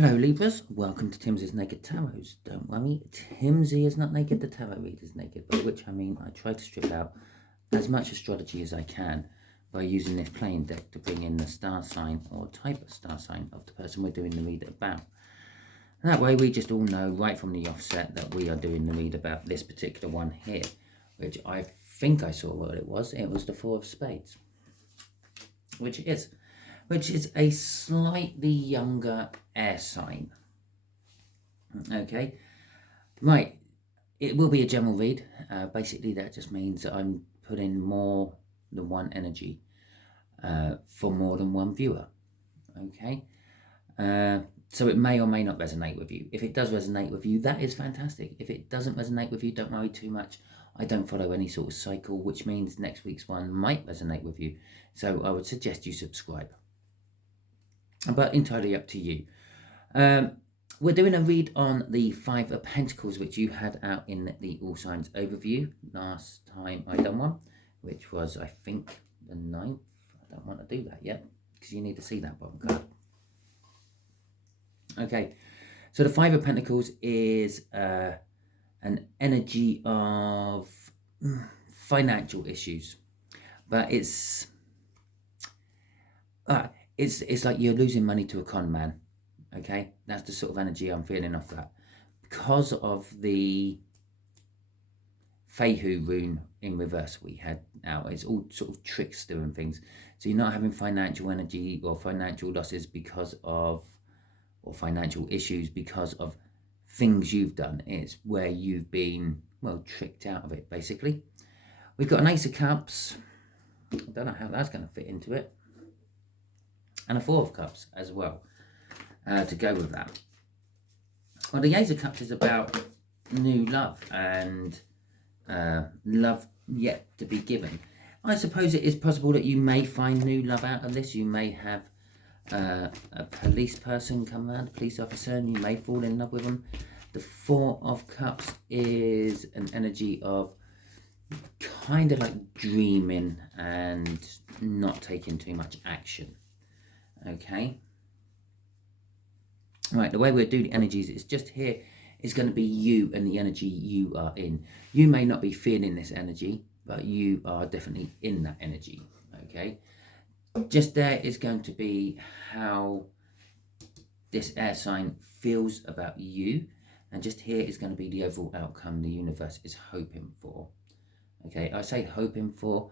Hello Libras, welcome to Timsy's Naked Tarot. Don't worry, Timsy is not naked, the tarot reader is naked, by which I mean I try to strip out as much astrology as I can by using this playing deck to bring in the star sign or type of star sign of the person we're doing the read about. That way we just all know right from the offset that we are doing the read about this particular one here, which I think I saw what it was. It was the Four of Spades, which is a slightly younger air sign. Okay, right, it will be a general read. Basically that just means that I'm putting more than one energy for more than one viewer. Okay, so it may or may not resonate with you. If it does resonate with you, that is fantastic. If it doesn't resonate with you, don't worry too much. I don't follow any sort of cycle, which means next week's one might resonate with you, so I would suggest you subscribe, but entirely up to you. We're doing a read on the Five of Pentacles, which you had out in the All Signs overview last time I done one, which was, I think, the 9th. I don't want to do that yet, because you need to see that bottom card. Okay, so the Five of Pentacles is an energy of financial issues, but it's like you're losing money to a con man. Okay, that's the sort of energy I'm feeling off that, because of the Fehu rune in reverse we had out. It's all sort of trickster and things, so you're not having financial energy or financial losses because of, or financial issues because of things you've done. It's where you've been, well, tricked out of it, basically. We've got an Ace of Cups. I don't know how that's going to fit into it, and a Four of Cups as well to go with that. Well, the Ace of Cups is about new love and love yet to be given. I suppose it is possible that you may find new love out of this. You may have a police person come around, a police officer, and you may fall in love with them. The Four of Cups is an energy of kind of like dreaming and not taking too much action. Okay. Right, the way we're doing the energies is just here is going to be you and the energy you are in. You may not be feeling this energy, but you are definitely in that energy. Okay. Just there is going to be how this air sign feels about you, and just here is going to be the overall outcome the universe is hoping for. Okay, I say hoping for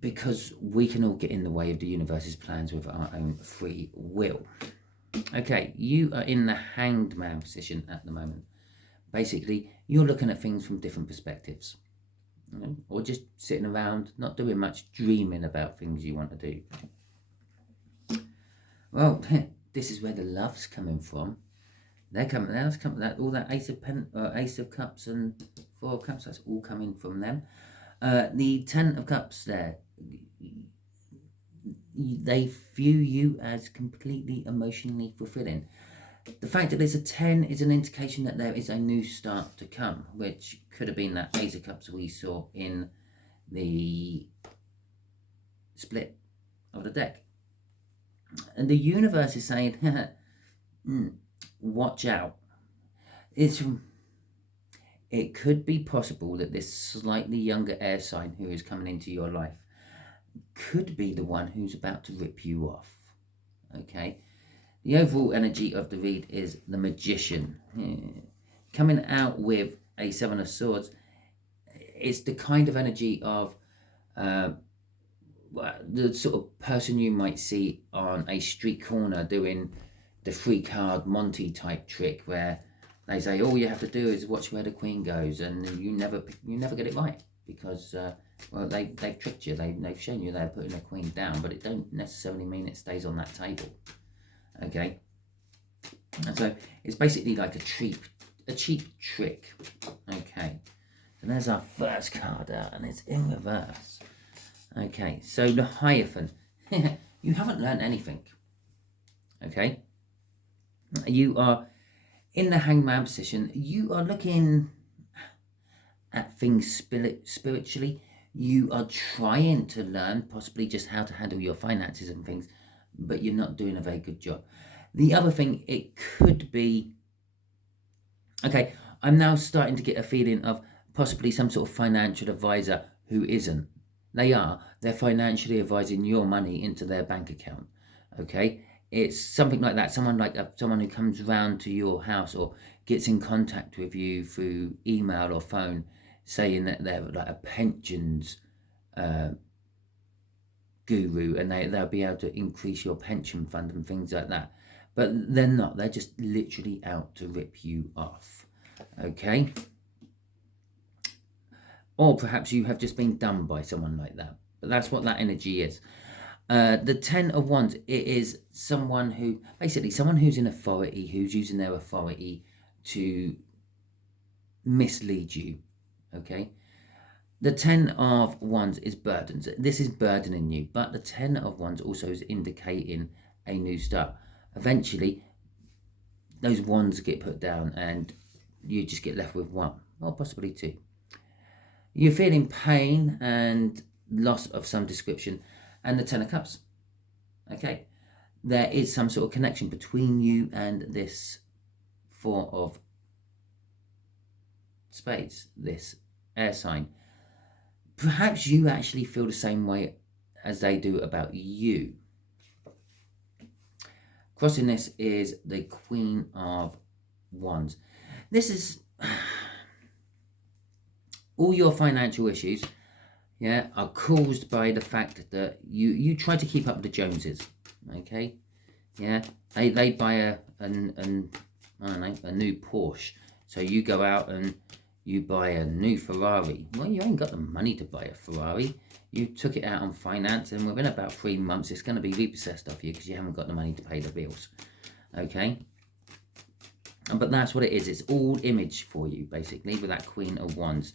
because we can all get in the way of the universe's plans with our own free will. Okay, you are in the Hanged Man position at the moment. Basically, you're looking at things from different perspectives, or just sitting around, not doing much, dreaming about things you want to do. Well, this is where the love's coming from. All that Ace of Cups and Four of Cups, that's all coming from them. The Ten of Cups there, they view you as completely emotionally fulfilling. The fact that there's a 10 is an indication that there is a new start to come, which could have been that Ace of Cups we saw in the split of the deck. And the universe is saying, watch out. It could be possible that this slightly younger air sign who is coming into your life could be the one who's about to rip you off. Okay, the overall energy of the read is the Magician. Coming out with a Seven of Swords, it's the kind of energy of the sort of person you might see on a street corner doing the 3-card Monty type trick, where they say all you have to do is watch where the Queen goes, and you never get it right, because well, they've tricked you. They've shown you they're putting the Queen down, but it don't necessarily mean it stays on that table. Okay, and so it's basically like a cheap trick. Okay, so there's our first card out, and it's in reverse. Okay, so the Hierophant. You haven't learned anything. Okay, you are in the Hangman position. You are looking at things spiritually. You are trying to learn possibly just how to handle your finances and things, but you're not doing a very good job. The other thing, it could be, okay, I'm now starting to get a feeling of possibly some sort of financial advisor who isn't. They're financially advising your money into their bank account. Okay, it's something like that. Someone who comes round to your house or gets in contact with you through email or phone, saying that they're like a pensions guru, and they'll be able to increase your pension fund and things like that. But they're not. They're just literally out to rip you off. Okay. Or perhaps you have just been done by someone like that. But that's what that energy is. The 10 of Wands, it is someone who's in authority, who's using their authority to mislead you. Okay. The 10 of Wands is burdens. This is burdening you. But the 10 of Wands also is indicating a new start. Eventually, those wands get put down and you just get left with one, or possibly two. You're feeling pain and loss of some description, and the 10 of Cups. Okay, there is some sort of connection between you and this 4 of Spades, this air sign. Perhaps you actually feel the same way as they do about you. Crossing this is the Queen of Wands. This is all your financial issues, are caused by the fact that you try to keep up with the Joneses. Okay, they buy a new Porsche, so you go out and you buy a new Ferrari. Well, you ain't got the money to buy a Ferrari. You took it out on finance, and within about 3 months, it's going to be repossessed off you because you haven't got the money to pay the bills. Okay? But that's what it is. It's all image for you, basically, with that Queen of Wands.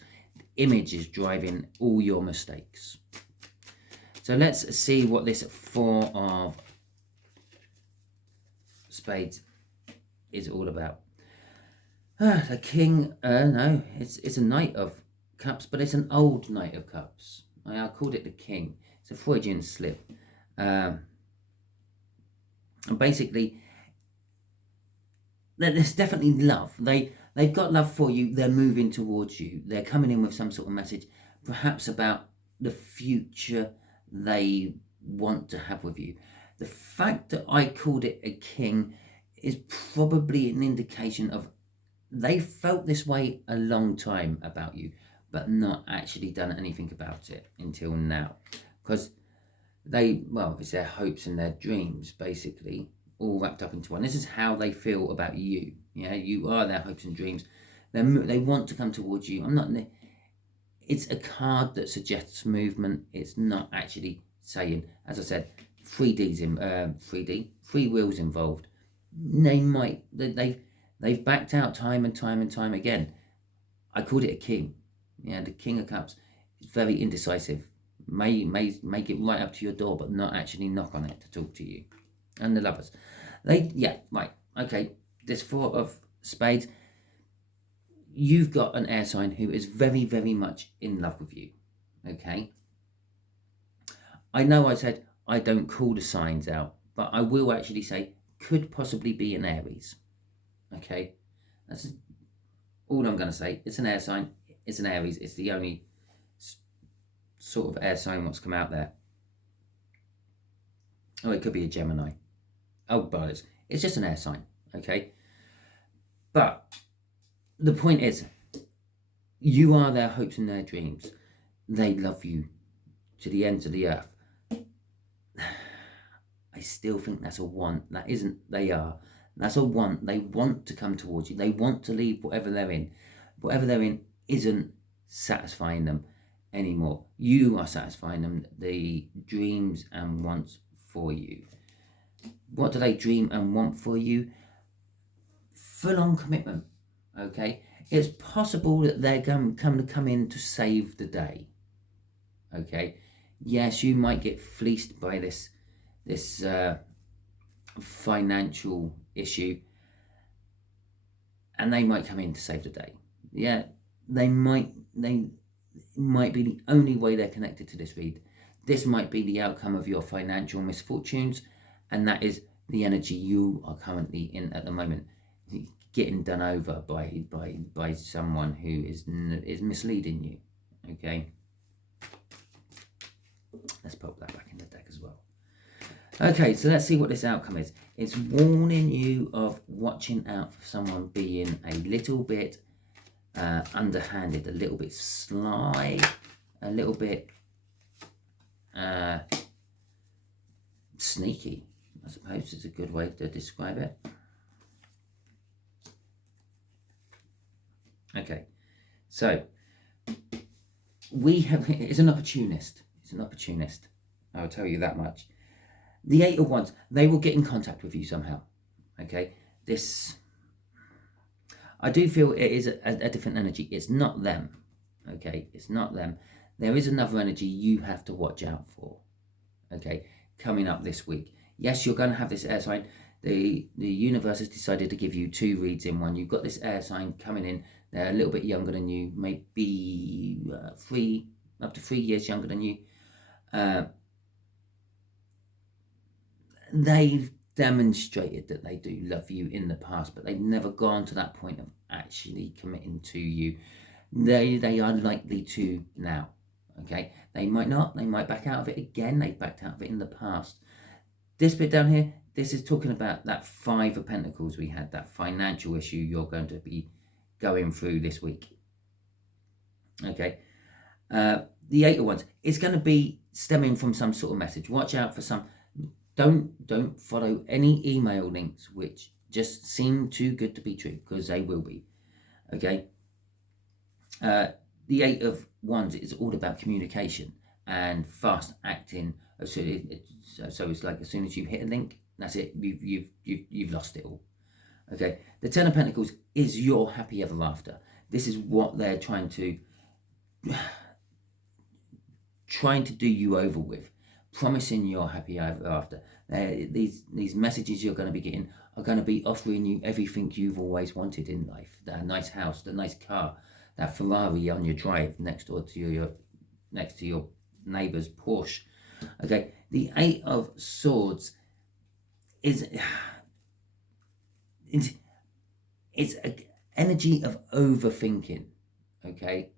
Image is driving all your mistakes. So let's see what this 4 of Spades is all about. The King, no, it's a Knight of Cups, but it's an old Knight of Cups. I called it the King. It's a Freudian slip. And basically, there's definitely love. They've got love for you. They're moving towards you. They're coming in with some sort of message, perhaps about the future they want to have with you. The fact that I called it a king is probably an indication of they felt this way a long time about you, but not actually done anything about it until now. Because it's their hopes and their dreams, basically, all wrapped up into one. This is how they feel about you. You are their hopes and dreams. They want to come towards you. It's a card that suggests movement. It's not actually saying, as I said, 3D, free wills involved. They've backed out time and time again. I called it a king. The King of Cups is very indecisive. May get right up to your door, but not actually knock on it to talk to you. And the Lovers. Okay, this 4 of Spades. You've got an air sign who is very, very much in love with you. Okay? I know I said I don't call the signs out, but I will actually say could possibly be an Aries. Okay? That's all I'm going to say. It's an air sign. It's an Aries. It's the only sort of air sign what's come out there. Oh, it could be a Gemini. Oh, but it's just an air sign. Okay? But the point is, you are their hopes and their dreams. They love you to the ends of the earth. I still think that's a want. That isn't, they are. That's a want. They want to come towards you. They want to leave whatever they're in. Whatever they're in isn't satisfying them anymore. You are satisfying them, the dreams and wants for you. What do they dream and want for you? Full-on commitment. Okay? It's possible that they're going to come in to save the day. Okay? Yes, you might get fleeced by this financial issue, and they might come in to save the day. Yeah, they might be the only way they're connected to this read. This might be the outcome of your financial misfortunes, and that is the energy you are currently in at the moment, getting done over by someone who is misleading you. Okay, let's pop that back in the deck as well. Okay, so let's see what this outcome is. It's warning you of watching out for someone being a little bit underhanded, a little bit sly, a little bit sneaky, I suppose is a good way to describe it. Okay, so we have, it's an opportunist. It's an opportunist. I'll tell you that much. The Eight of Wands, they will get in contact with you somehow. Okay, this, I do feel it is a different energy. It's not them. Okay, it's not them. There is another energy you have to watch out for. Okay, coming up this week. Yes, you're going to have this air sign. The universe has decided to give you 2 reads in one. You've got this air sign coming in. They're a little bit younger than you, maybe up to 3 years younger than you. They've demonstrated that they do love you in the past, but they've never gone to that point of actually committing to you. They are likely to now. Okay, they might not. They might back out of it again. They've backed out of it in the past. This bit down here, this is talking about that 5 of Pentacles we had, that financial issue you're going to be going through this week. Okay, the 8 of Wands, it's going to be stemming from some sort of message. Watch out for some. Don't follow any email links which just seem too good to be true, because they will be. Okay. The 8 of Wands is all about communication and fast acting. So it's like as soon as you hit a link, that's it. You've lost it all. Okay. The 10 of Pentacles is your happy ever after. This is what they're trying to do you over with, promising you're happy ever after. These messages you're going to be getting are going to be offering you everything you've always wanted in life. That nice house, the nice car, that Ferrari on your drive next to your neighbour's Porsche. Okay, the 8 of Swords is it's an energy of overthinking. Okay,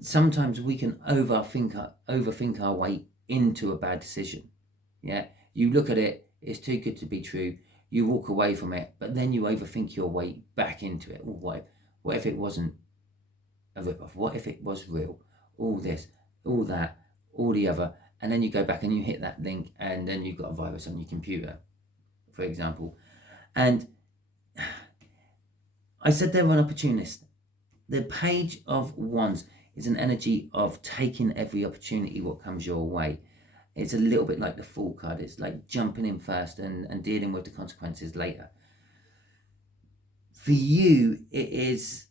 sometimes we can overthink our way into a bad decision. Yeah, you look at it, it's too good to be true. You walk away from it, but then you overthink your way back into it. What if it wasn't a rip-off? What if it was real? All this, all that, all the other, and then you go back and you hit that link, and then you've got a virus on your computer, for example. And I said they were an opportunist. The Page of Wands is an energy of taking every opportunity what comes your way. It's a little bit like the Fool card. It's like jumping in first and dealing with the consequences later. For you, it is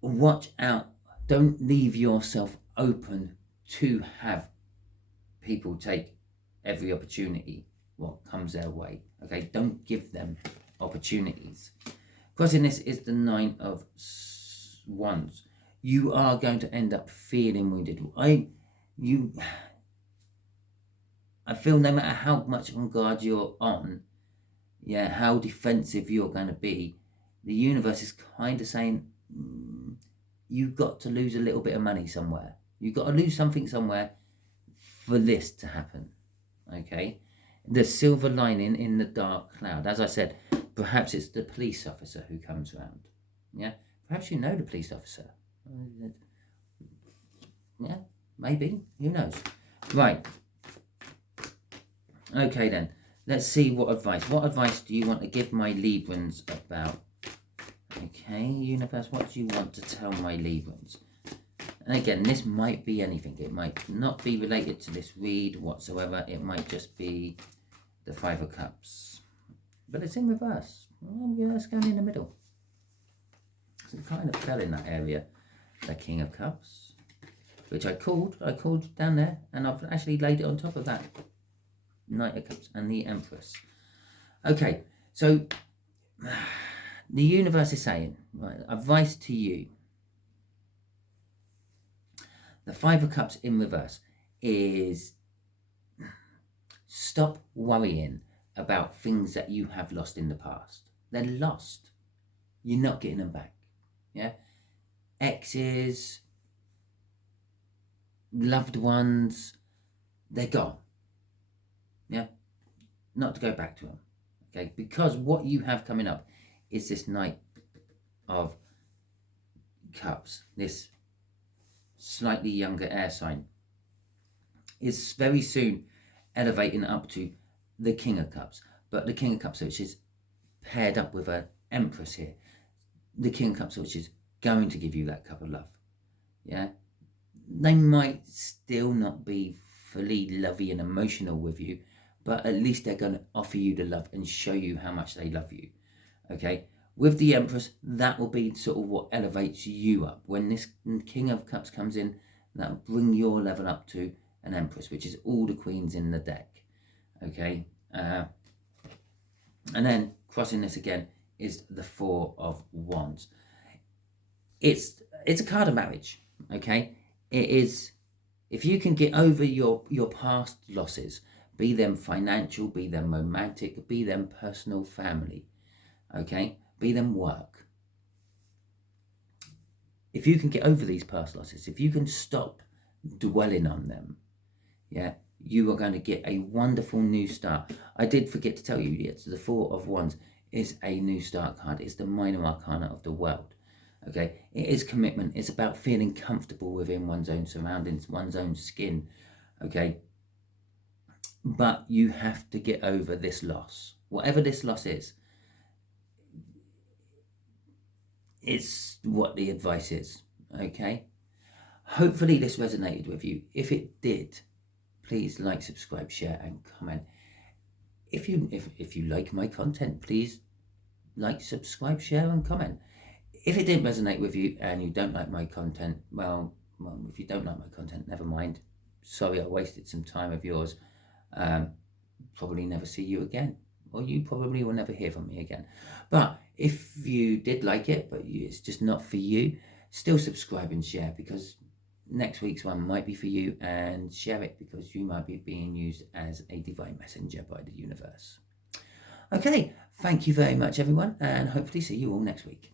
watch out. Don't leave yourself open to have people take every opportunity what comes their way. Okay, don't give them opportunities. Crossing this is the 9 of Wands. You are going to end up feeling wounded. I feel no matter how much on guard you're on, yeah, how defensive you're going to be, the universe is kind of saying, you've got to lose a little bit of money somewhere. You've got to lose something somewhere for this to happen. Okay? The silver lining in the dark cloud. As I said, perhaps it's the police officer who comes round. Yeah? Perhaps you know the police officer. Yeah? Maybe. Who knows? Right. Okay then. Let's see what advice do you want to give my Librans about? Okay, universe, what do you want to tell my Librans? And again, this might be anything. It might not be related to this read whatsoever. It might just be the 5 of Cups. But it's in reverse. Well, yeah, it's going in the middle. So it kind of fell in that area. The King of Cups, which I called down there, and I've actually laid it on top of that Knight of Cups and the Empress. Okay, so the universe is saying, right, advice to you. The 5 of Cups in reverse is stop worrying about things that you have lost in the past. They're lost. You're not getting them back. Yeah? Exes, loved ones, they're gone. Yeah? Not to go back to them. Okay? Because what you have coming up is this Knight of Cups, this slightly younger air sign, is very soon elevating up to the King of Cups. But the King of Cups, which is paired up with an Empress here, the King of Cups, which is going to give you that cup of love. Yeah? They might still not be fully lovey and emotional with you, but at least they're going to offer you the love and show you how much they love you. Okay? With the Empress, that will be sort of what elevates you up. When this King of Cups comes in, that will bring your level up to an Empress, which is all the queens in the deck. Okay? And then crossing this again is the Four of Wands. It's a card of marriage. Okay? It is, if you can get over your past losses, be them financial, be them romantic, be them personal, family, okay, be them work. If you can get over these past losses, if you can stop dwelling on them, yeah, you are going to get a wonderful new start. I did forget to tell you, yes, the Four of Wands is a new start card. It's the minor arcana of the world. Okay, it is commitment. It's about feeling comfortable within one's own surroundings, one's own skin. Okay, but you have to get over this loss, whatever this loss is. It's what the advice is. Okay, hopefully this resonated with you. If it did, please like, subscribe, share, and comment. If you like my content, please like, subscribe, share, and comment. If it didn't resonate with you and you don't like my content, well, if you don't like my content, never mind. Sorry, I wasted some time of yours. Probably never see you again, or you probably will never hear from me again. But if you did like it, but it's just not for you, still subscribe and share, because next week's one might be for you, and share it because you might be being used as a divine messenger by the universe. Okay, thank you very much, everyone, and hopefully see you all next week.